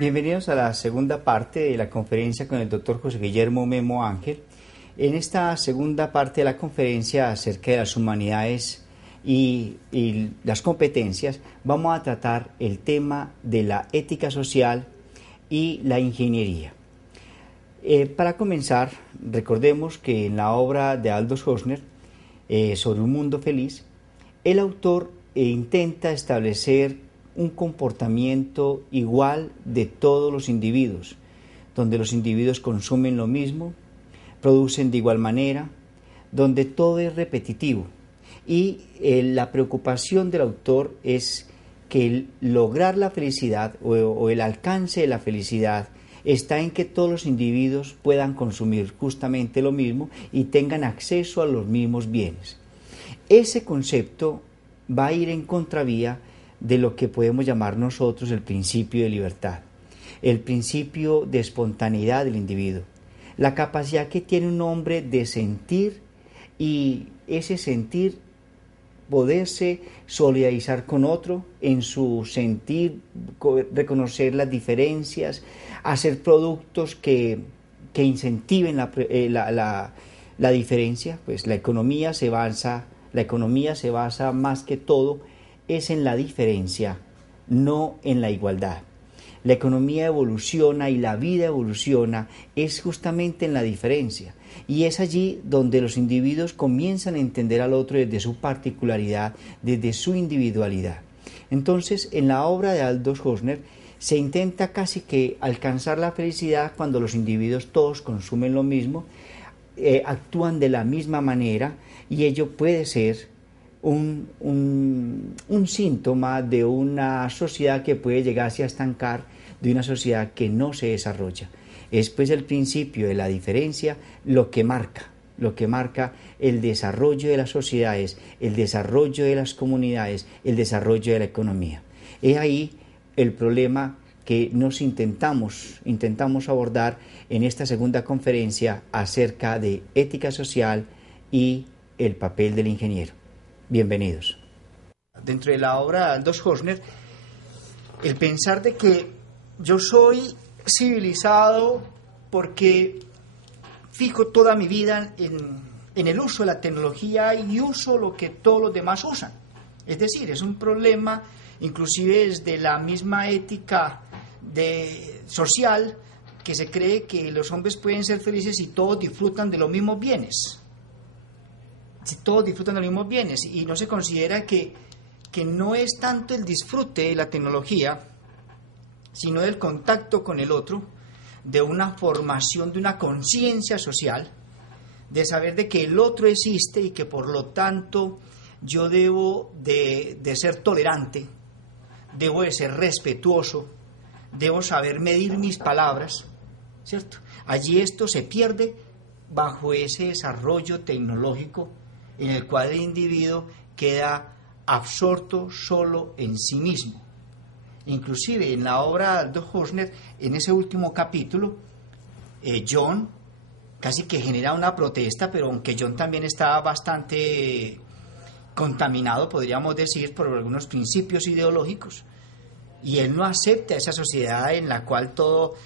Bienvenidos a la segunda parte de la conferencia con el doctor José Guillermo Memo Ángel. En esta segunda parte de la conferencia acerca de las humanidades y las competencias, vamos a tratar el tema de la ética social y la ingeniería. Para comenzar, recordemos que en la obra de Aldous Huxley, sobre un mundo feliz, el autor intenta establecer un comportamiento igual de todos los individuos, donde los individuos consumen lo mismo, producen de igual manera, donde todo es repetitivo. Y la preocupación del autor es que el lograr la felicidad o el alcance de la felicidad está en que todos los individuos puedan consumir justamente lo mismo y tengan acceso a los mismos bienes. Ese concepto va a ir en contravía de lo que podemos llamar nosotros el principio de libertad, el principio de espontaneidad del individuo, la capacidad que tiene un hombre de sentir y ese sentir poderse solidarizar con otro en su sentir, reconocer las diferencias, hacer productos que incentiven la diferencia. Pues la economía se basa más que todo es en la diferencia, no en la igualdad. La economía evoluciona y la vida evoluciona es justamente en la diferencia. Y es allí donde los individuos comienzan a entender al otro desde su particularidad, desde su individualidad. Entonces, en la obra de Aldous Huxley se intenta casi que alcanzar la felicidad cuando los individuos todos consumen lo mismo, actúan de la misma manera, y ello puede ser un síntoma de una sociedad que puede llegarse a estancar, de una sociedad que no se desarrolla. Es pues el principio de la diferencia lo que marca el desarrollo de las sociedades, el desarrollo de las comunidades, el desarrollo de la economía. Es ahí el problema que nos intentamos abordar en esta segunda conferencia acerca de ética social y el papel del ingeniero. Bienvenidos. Dentro de la obra de Aldous Huxley, el pensar de que yo soy civilizado porque fijo toda mi vida en el uso de la tecnología y uso lo que todos los demás usan. Es decir, es un problema inclusive desde la misma ética social, que se cree que los hombres pueden ser felices si todos disfrutan de los mismos bienes. Si todos disfrutan de los mismos bienes, y no se considera que no es tanto el disfrute de la tecnología, sino del contacto con el otro, de una formación, de una conciencia social, de saber de que el otro existe y que por lo tanto yo debo de ser tolerante, debo de ser respetuoso, debo saber medir mis palabras, ¿cierto? Allí esto se pierde bajo ese desarrollo tecnológico en el cual el individuo queda absorto solo en sí mismo. Inclusive en la obra de Aldous Huxley, en ese último capítulo, John casi que genera una protesta, pero aunque John también estaba bastante contaminado, podríamos decir, por algunos principios ideológicos, y él no acepta esa sociedad en la cual todo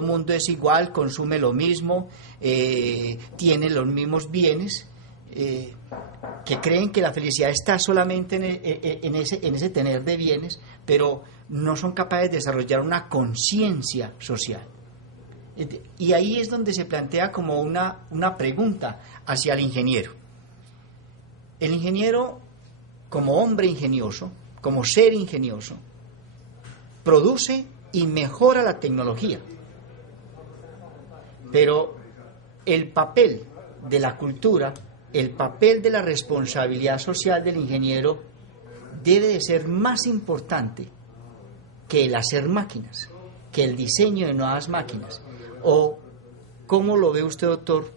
mundo es igual, consume lo mismo, tiene los mismos bienes, que creen que la felicidad está solamente en ese tener de bienes, pero no son capaces de desarrollar una conciencia social. Y ahí es donde se plantea como una pregunta hacia el ingeniero. El ingeniero, como hombre ingenioso, como ser ingenioso, produce y mejora la tecnología, pero el papel de la cultura, el papel de la responsabilidad social del ingeniero debe de ser más importante que el hacer máquinas, que el diseño de nuevas máquinas. ¿O cómo lo ve usted, doctor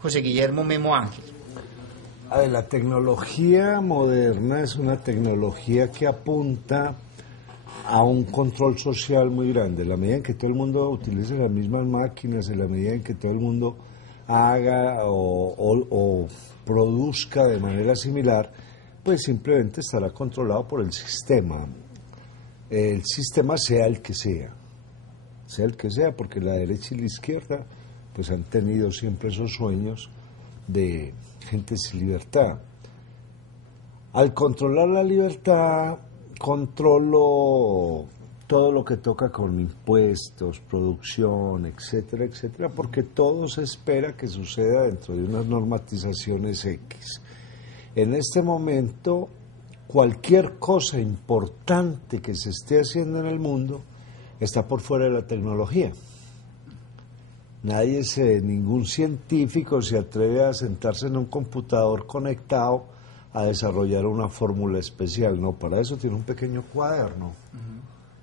José Guillermo Memo Ángel? A ver, la tecnología moderna es una tecnología que apunta a un control social muy grande. En la medida en que todo el mundo utilice las mismas máquinas, en la medida en que todo el mundo haga o produzca de manera similar, pues simplemente estará controlado por el sistema. el sistema sea el que sea, porque la derecha y la izquierda pues han tenido siempre esos sueños de gente sin libertad. Al controlar la libertad, controlo todo lo que toca con impuestos, producción, etcétera, etcétera, porque todo se espera que suceda dentro de unas normatizaciones X. En este momento, cualquier cosa importante que se esté haciendo en el mundo está por fuera de la tecnología. Ningún científico se atreve a sentarse en un computador conectado a desarrollar una fórmula especial. No, para eso tiene un pequeño cuaderno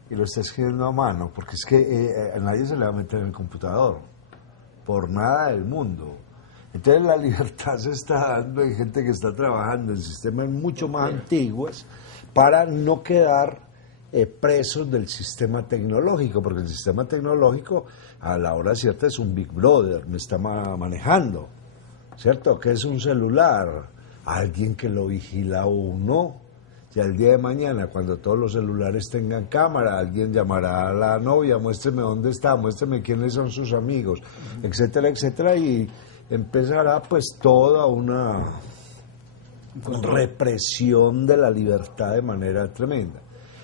y lo está escribiendo a mano, porque es que a nadie se le va a meter en el computador, por nada del mundo. Entonces la libertad se está dando en gente que está trabajando en sistemas mucho más antiguos para no quedar presos del sistema tecnológico, porque el sistema tecnológico a la hora cierta es un Big Brother, me está manejando, ¿cierto? Que es un celular, alguien que lo vigila a uno. Ya el día de mañana, cuando todos los celulares tengan cámara, alguien llamará a la novia, muéstreme dónde está, muéstreme quiénes son sus amigos, etcétera, etcétera, y empezará pues toda una represión de la libertad de manera tremenda.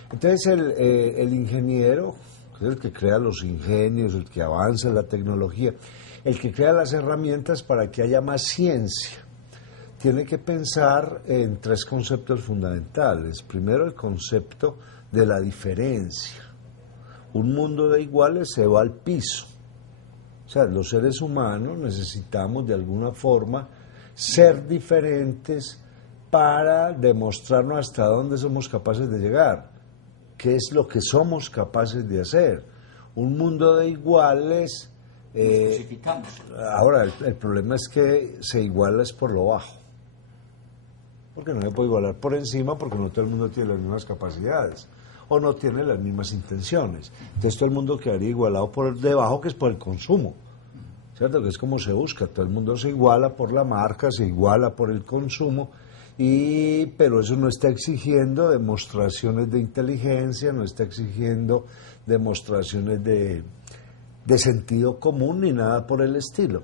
Entonces el ingeniero, que es el que crea los ingenios, el que avanza en la tecnología, el que crea las herramientas para que haya más ciencia, tiene que pensar en tres conceptos fundamentales. Primero, el concepto de la diferencia. Un mundo de iguales se va al piso. O sea, los seres humanos necesitamos de alguna forma ser diferentes para demostrarnos hasta dónde somos capaces de llegar, qué es lo que somos capaces de hacer. Un mundo de iguales... ahora, el problema es que se iguala es por lo bajo. Porque no se puede igualar por encima, porque no todo el mundo tiene las mismas capacidades o no tiene las mismas intenciones. Entonces todo el mundo quedaría igualado por debajo, que es por el consumo, ¿cierto? Que es como se busca, todo el mundo se iguala por la marca, se iguala por el consumo, pero eso no está exigiendo demostraciones de inteligencia, no está exigiendo demostraciones de sentido común ni nada por el estilo.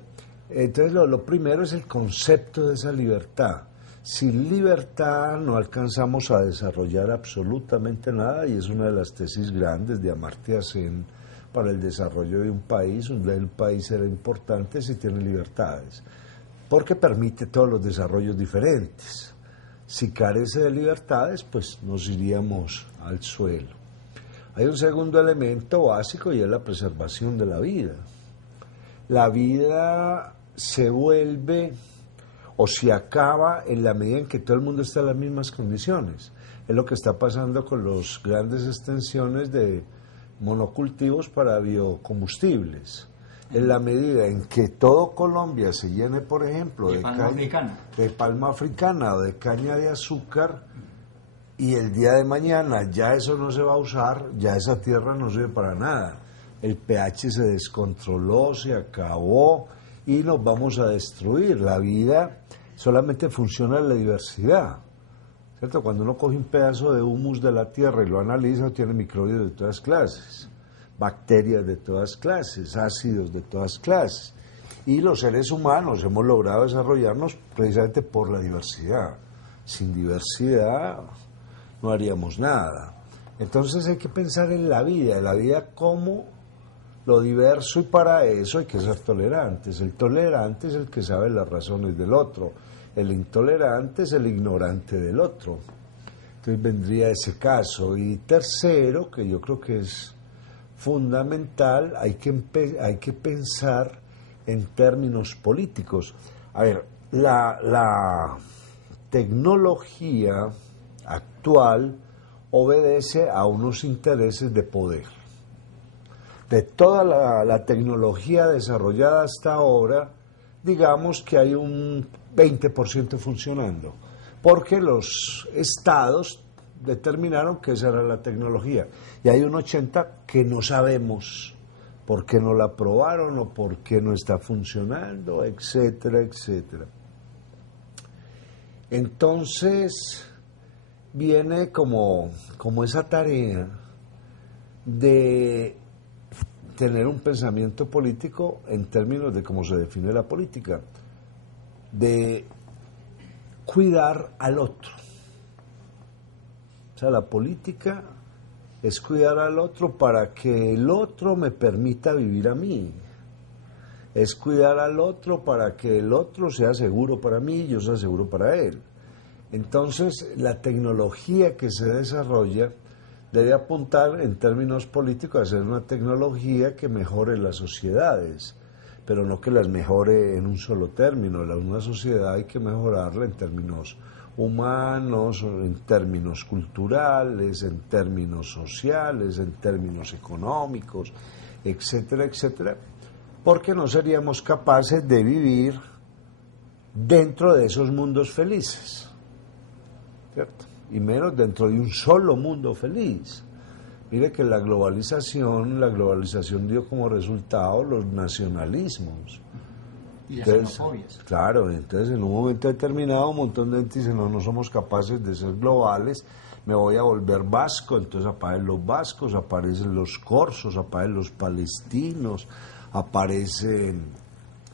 Entonces lo primero es el concepto de esa libertad. Sin libertad no alcanzamos a desarrollar absolutamente nada, y es una de las tesis grandes de Amartya Sen para el desarrollo de un país. Un país será importante si tiene libertades, porque permite todos los desarrollos diferentes. Si carece de libertades, pues nos iríamos al suelo. Hay un segundo elemento básico y es la preservación de la vida. La vida se vuelve o se acaba en la medida en que todo el mundo está en las mismas condiciones. Es lo que está pasando con las grandes extensiones de monocultivos para biocombustibles. En la medida en que todo Colombia se llene, por ejemplo, de palma africana o de caña de azúcar, y el día de mañana ya eso no se va a usar, ya esa tierra no sirve para nada. El pH se descontroló, se acabó y nos vamos a destruir. La vida solamente funciona en la diversidad, ¿cierto? Cuando uno coge un pedazo de humus de la tierra y lo analiza, tiene microbios de todas clases, bacterias de todas clases, ácidos de todas clases. Y los seres humanos hemos logrado desarrollarnos precisamente por la diversidad. Sin diversidad no haríamos nada. Entonces hay que pensar en la vida como lo diverso, y para eso hay que ser tolerantes. El tolerante es el que sabe las razones del otro, el intolerante es el ignorante del otro. Entonces vendría ese caso. Y tercero, que yo creo que es fundamental, hay que pensar en términos políticos. A ver, la tecnología actual obedece a unos intereses de poder. De toda la tecnología desarrollada hasta ahora, digamos que hay un 20% funcionando, porque los estados determinaron que esa era la tecnología, y hay un 80% que no sabemos por qué no la aprobaron o por qué no está funcionando, etcétera, etcétera. Entonces viene como esa tarea de tener un pensamiento político en términos de cómo se define la política, de cuidar al otro. O sea, la política es cuidar al otro para que el otro me permita vivir a mí. Es cuidar al otro para que el otro sea seguro para mí y yo sea seguro para él. Entonces, la tecnología que se desarrolla debe apuntar en términos políticos a ser una tecnología que mejore las sociedades, pero no que las mejore en un solo término. Una sociedad hay que mejorarla en términos humanos, en términos culturales, en términos sociales, en términos económicos, etcétera, etcétera, porque no seríamos capaces de vivir dentro de esos mundos felices, ¿cierto? Y menos dentro de un solo mundo feliz. Mire que la globalización dio como resultado los nacionalismos. Y las xenofobias. Claro, entonces en un momento determinado un montón de gente dice, no somos capaces de ser globales, me voy a volver vasco, entonces aparecen los vascos, aparecen los corsos, aparecen los palestinos, aparecen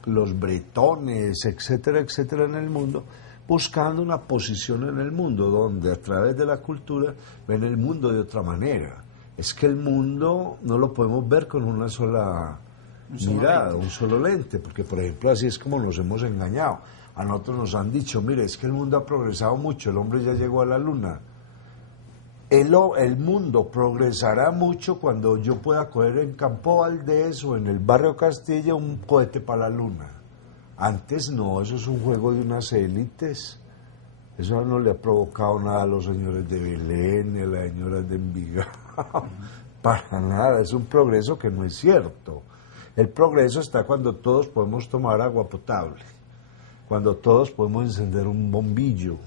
los bretones, etcétera, etcétera en el mundo, buscando una posición en el mundo donde a través de la cultura ven el mundo de otra manera. Es que el mundo no lo podemos ver con una sola mirada, un solo lente, porque por ejemplo así es como nos hemos engañado. A nosotros nos han dicho, mire, es que el mundo ha progresado mucho, el hombre ya llegó a la luna. El mundo progresará mucho cuando yo pueda coger en Campo Valdés o en el barrio Castilla un cohete para la luna. Antes no, eso es un juego de unas élites. Eso no le ha provocado nada a los señores de Belén ni a las señoras de Envigado. Para nada, es un progreso que no es cierto. El progreso está cuando todos podemos tomar agua potable, cuando todos podemos encender un bombillo.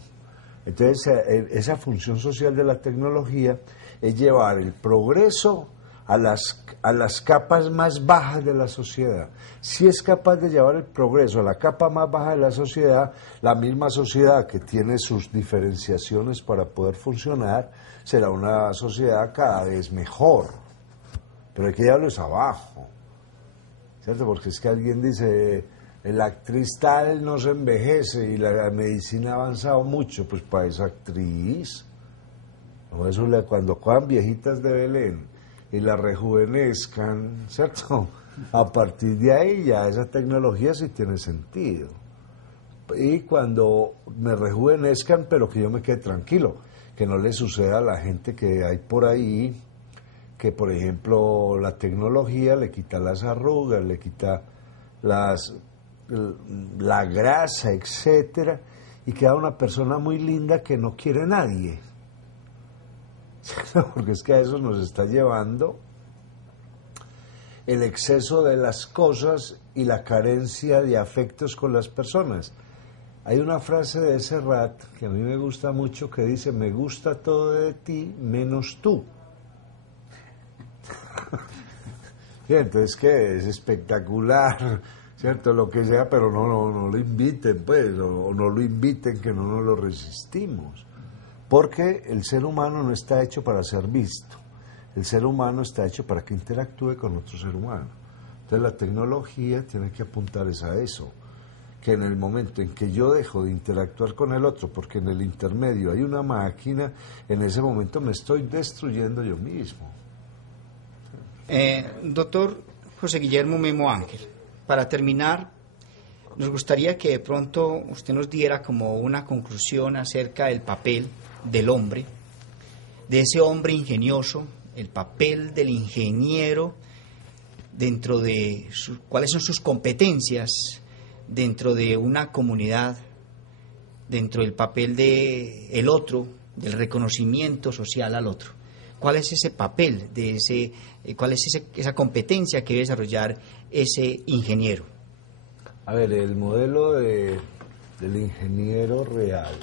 Entonces, esa función social de la tecnología es llevar el progreso a las capas más bajas de la sociedad. Si es capaz de llevar el progreso a la capa más baja de la sociedad, la misma sociedad que tiene sus diferenciaciones para poder funcionar, será una sociedad cada vez mejor. Pero hay que llevarlos abajo, ¿cierto? Porque es que alguien dice, la actriz tal no se envejece y la medicina ha avanzado mucho, pues para esa actriz, ¿no? Eso cuando cojan viejitas de Belén y la rejuvenezcan, ¿cierto? A partir de ahí ya esa tecnología sí tiene sentido. Y cuando me rejuvenezcan, pero que yo me quede tranquilo, que no le suceda a la gente que hay por ahí, que por ejemplo la tecnología le quita las arrugas, le quita la grasa, etcétera, y queda una persona muy linda que no quiere a nadie. Porque es que a eso nos está llevando el exceso de las cosas y la carencia de afectos con las personas. Hay una frase de Serrat que a mí me gusta mucho que dice, me gusta todo de ti menos tú. Sí, entonces que es espectacular, ¿cierto? Lo que sea, pero no lo inviten, pues, o no lo inviten, que no nos lo resistimos. Porque el ser humano no está hecho para ser visto. El ser humano está hecho para que interactúe con otro ser humano. Entonces la tecnología tiene que apuntar a eso, que en el momento en que yo dejo de interactuar con el otro, porque en el intermedio hay una máquina, en ese momento me estoy destruyendo yo mismo. Doctor José Guillermo Memo Ángel, para terminar, nos gustaría que de pronto usted nos diera como una conclusión acerca del papel del hombre, de ese hombre ingenioso, el papel del ingeniero dentro de cuáles son sus competencias dentro de una comunidad, dentro del papel de el otro, del reconocimiento social al otro. ¿Cuál es ese papel de cuál es esa competencia que debe desarrollar ese ingeniero? A ver, el modelo del ingeniero real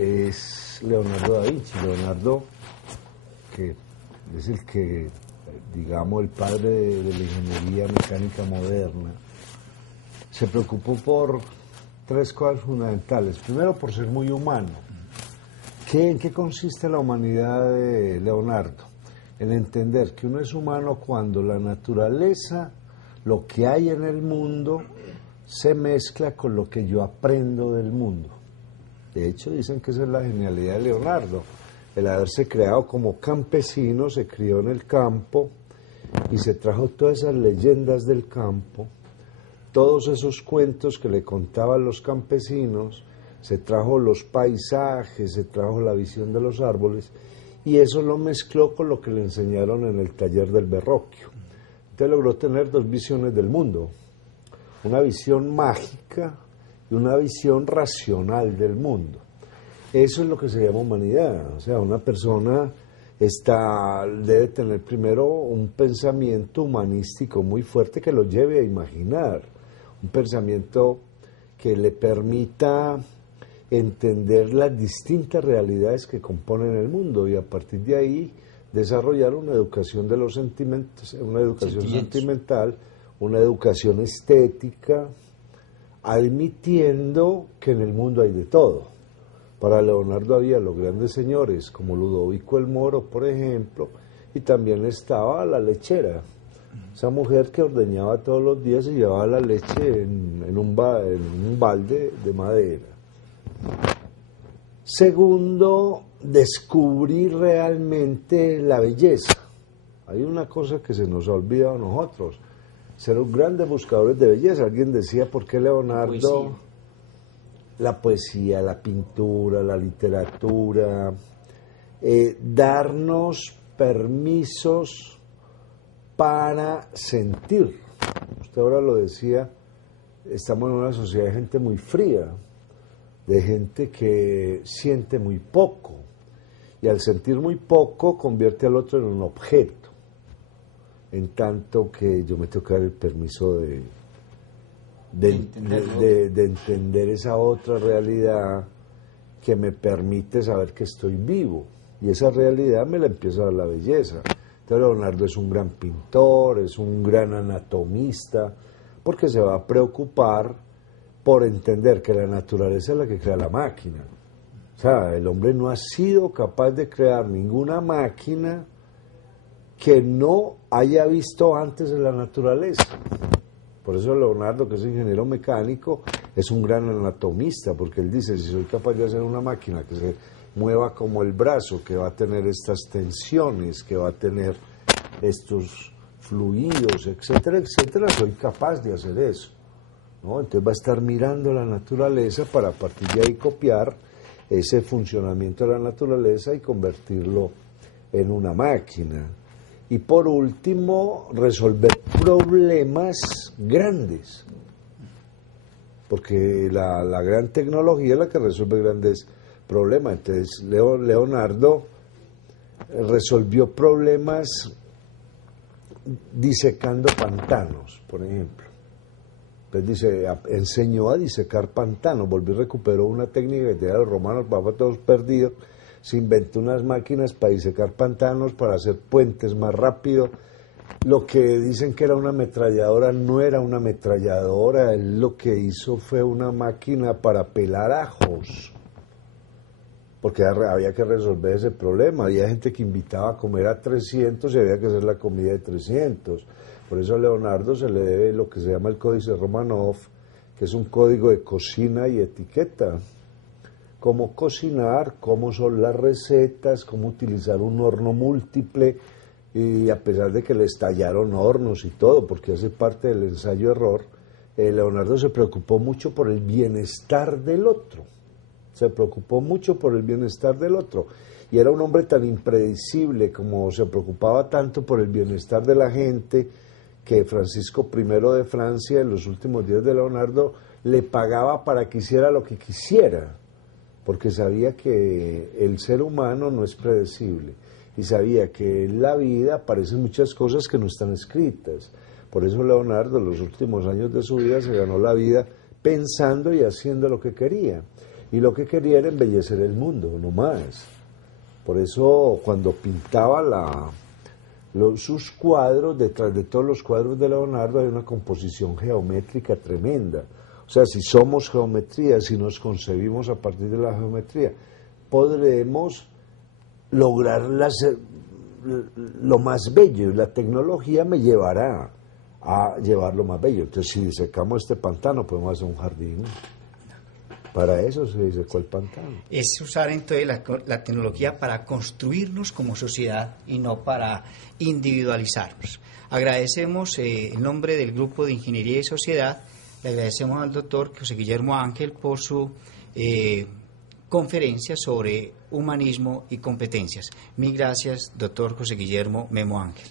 es Leonardo da Vinci. Leonardo, que es el que, digamos, el padre de la ingeniería mecánica moderna, se preocupó por tres cosas fundamentales. Primero, por ser muy humano. ¿En qué consiste la humanidad de Leonardo? en entender que uno es humano cuando la naturaleza, lo que hay en el mundo, se mezcla con lo que yo aprendo del mundo. De hecho, dicen que esa es la genialidad de Leonardo, el haberse creado como campesino, se crió en el campo y se trajo todas esas leyendas del campo, todos esos cuentos que le contaban los campesinos, se trajo los paisajes, se trajo la visión de los árboles, y eso lo mezcló con lo que le enseñaron en el taller del Verrocchio. Entonces logró tener dos visiones del mundo, una visión mágica y una visión racional del mundo. Eso es lo que se llama humanidad. O sea, una persona debe tener primero un pensamiento humanístico muy fuerte que lo lleve a imaginar, un pensamiento que le permita entender las distintas realidades que componen el mundo y a partir de ahí desarrollar una educación de los sentimientos, una educación sentimental, una educación estética, admitiendo que en el mundo hay de todo. Para Leonardo había los grandes señores como Ludovico el Moro, por ejemplo, y también estaba la lechera, esa mujer que ordeñaba todos los días y llevaba la leche en un balde de madera. Segundo, descubrir realmente la belleza. Hay una cosa que se nos ha olvidado a nosotros, ser los grandes buscadores de belleza. Alguien decía, ¿por qué Leonardo? La poesía, la pintura, la literatura, darnos permisos para sentir. Usted ahora lo decía, estamos en una sociedad de gente muy fría, de gente que siente muy poco, y al sentir muy poco convierte al otro en un objeto, en tanto que yo me tengo que dar el permiso de entender esa otra realidad que me permite saber que estoy vivo, y esa realidad me la empieza a dar la belleza. Entonces Leonardo es un gran pintor, es un gran anatomista, porque se va a preocupar por entender que la naturaleza es la que crea la máquina. O sea, el hombre no ha sido capaz de crear ninguna máquina que no haya visto antes en la naturaleza. Por eso Leonardo, que es ingeniero mecánico, es un gran anatomista, porque él dice, si soy capaz de hacer una máquina que se mueva como el brazo, que va a tener estas tensiones, que va a tener estos fluidos, etcétera, etcétera, soy capaz de hacer eso, ¿no? Entonces va a estar mirando la naturaleza para a partir de ahí copiar ese funcionamiento de la naturaleza y convertirlo en una máquina. Y por último, resolver problemas grandes, porque la gran tecnología es la que resuelve grandes problemas. Entonces Leonardo resolvió problemas disecando pantanos, por ejemplo. Entonces enseñó a disecar pantanos, volvió y recuperó una técnica que tenían los romanos, para todos perdidos. Se inventó unas máquinas para disecar pantanos, para hacer puentes más rápido. Lo que dicen que era una ametralladora no era una ametralladora, él lo que hizo fue una máquina para pelar ajos, porque había que resolver ese problema. Había gente que invitaba a comer a 300 y había que hacer la comida de 300. Por eso a Leonardo se le debe lo que se llama el Códice Romanov, que es un código de cocina y etiqueta. Cómo cocinar, cómo son las recetas, cómo utilizar un horno múltiple, y a pesar de que le estallaron hornos y todo, porque hace parte del ensayo-error, Leonardo se preocupó mucho por el bienestar del otro. Se preocupó mucho por el bienestar del otro. Y era un hombre tan impredecible, como se preocupaba tanto por el bienestar de la gente, que Francisco I de Francia, en los últimos días de Leonardo, le pagaba para que hiciera lo que quisiera, porque sabía que el ser humano no es predecible, y sabía que en la vida aparecen muchas cosas que no están escritas. Por eso Leonardo, en los últimos años de su vida, se ganó la vida pensando y haciendo lo que quería. Y lo que quería era embellecer el mundo, no más. Por eso cuando pintaba sus cuadros, detrás de todos los cuadros de Leonardo hay una composición geométrica tremenda. O sea, si somos geometría, si nos concebimos a partir de la geometría, podremos lograr lo más bello, y la tecnología me llevará a llevar lo más bello. Entonces, si disecamos este pantano, podemos hacer un jardín. Para eso se disecó el pantano. Es usar entonces la tecnología para construirnos como sociedad y no para individualizarnos. Agradecemos en nombre del Grupo de Ingeniería y Sociedad, le agradecemos al doctor José Guillermo Ángel por su conferencia sobre humanismo y competencias. Mil gracias, doctor José Guillermo Memo Ángel.